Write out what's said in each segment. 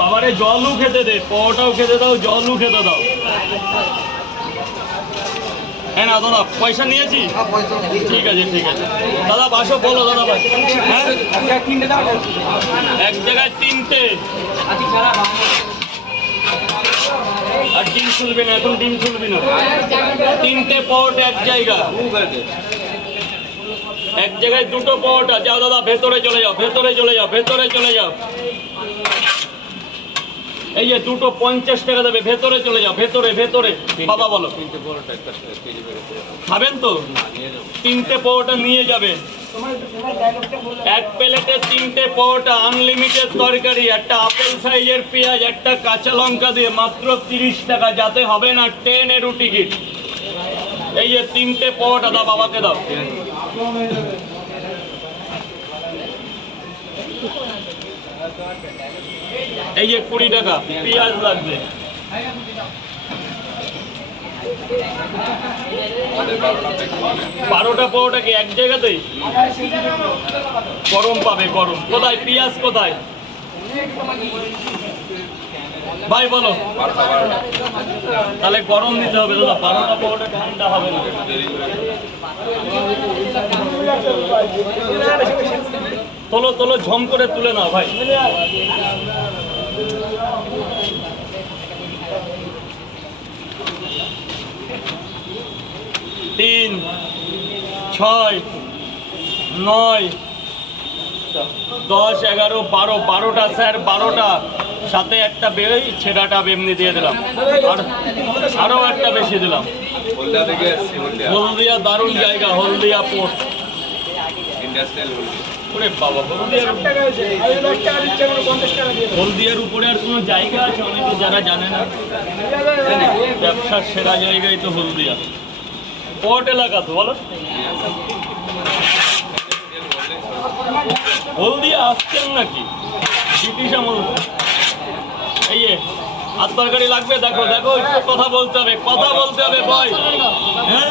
বাবারে জলও খেতে দে, পরোটাও খেতে দাও, জলও খেতে দাও। হ্যাঁ না দাদা, পয়সা নিয়েছি, ঠিক আছে ঠিক আছে। দাদা বাসো, বলো দাদা ভাই। হ্যাঁ এক জায়গায় তিনটে, আর ডিম চলবে না, এখন ডিম চলবে না। তিনটে পরোটা এক জায়গা, এক জায়গায় দুটো পরোটা। যাও দাদা, ভেতরে চলে যাও, ভেতরে চলে যাও, ভেতরে চলে যাও। এই যে দুটো 50 টাকা দেবে, ভেতরে চলে যাও, ভেতরে ভেতরে। বাবা বলো, খাবেন তো? তিনটে পরোটা নিয়ে যাবেন। এক প্লেটে তিনটে পরোটা, আনলিমিটেড তরকারি, একটা আপেল সাইজের পেঁয়াজ, একটা কাঁচা লঙ্কা দিয়ে মাত্র 30 টাকা, যাতে হবে না 10 এর টিকিট। এই যে তিনটে পরোটা দাও, বাবাকে দাও। এই যে 20 টাকা, পেঁয়াজ লাগবে। বারোটা পরোটা কি এক জায়গাতেই? গরম পাবে, গরম। কোথায় পেঁয়াজ, কোথায় ভাই বলো? তাহলে গরম নিতে হবে দাদা, 12টা পরোটা ঠান্ডা হবে না। তোলো তোলো, ঝম করে তুলে নাও ভাই। 3, 6, 9, 10, 11, 12, 12টা স্যার, 12টা। সাথে একটা বেরোই, ছেঁড়াটা এমনি দিয়ে দিলাম, আর আরও একটা বেশি দিলাম। হলদিয়া দারুণ জায়গা, হলদিয়া পোর্ট। বাবা, হলদিয়ার উপরে আর কোনো জায়গা আছে? অনেকে যারা জানে না, ব্যবসার সেরা জায়গায় তো হলদিয়া পোর্ট এলাকা তো, বলো। হলদিয়া আসছেন নাকি ব্রিটিশ আমল? এই যে আর তরকারি লাগবে, দেখো দেখো, একটু কথা বলতে হবে, কথা বলতে হবে ভাই। হ্যাঁ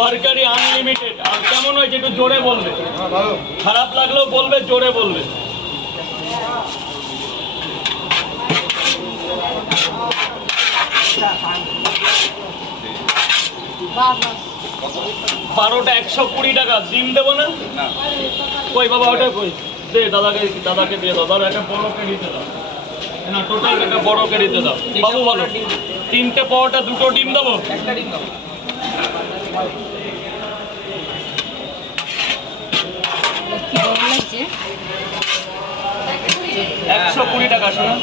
তরকারি আনলিমিটেড। আর কেমন হয়েছে একটু জোরে বলবে, খারাপ লাগলেও বলবে, জোরে বলবে। বারোটা 120 টাকা। ডিম দেবো না? কই বাবা, ওটা কই? দে দাদাকে, দাদাকে দিয়ে দাও। দাদা একটা বড় কেড়িতে দাও না, টোটাল একটা বড় কেড়িতে দাও। বাবু বলো, তিনটে পরোটা, দুটো ডিম দেবো? একটা ডিম দেবো। 120 টাকা শোনো।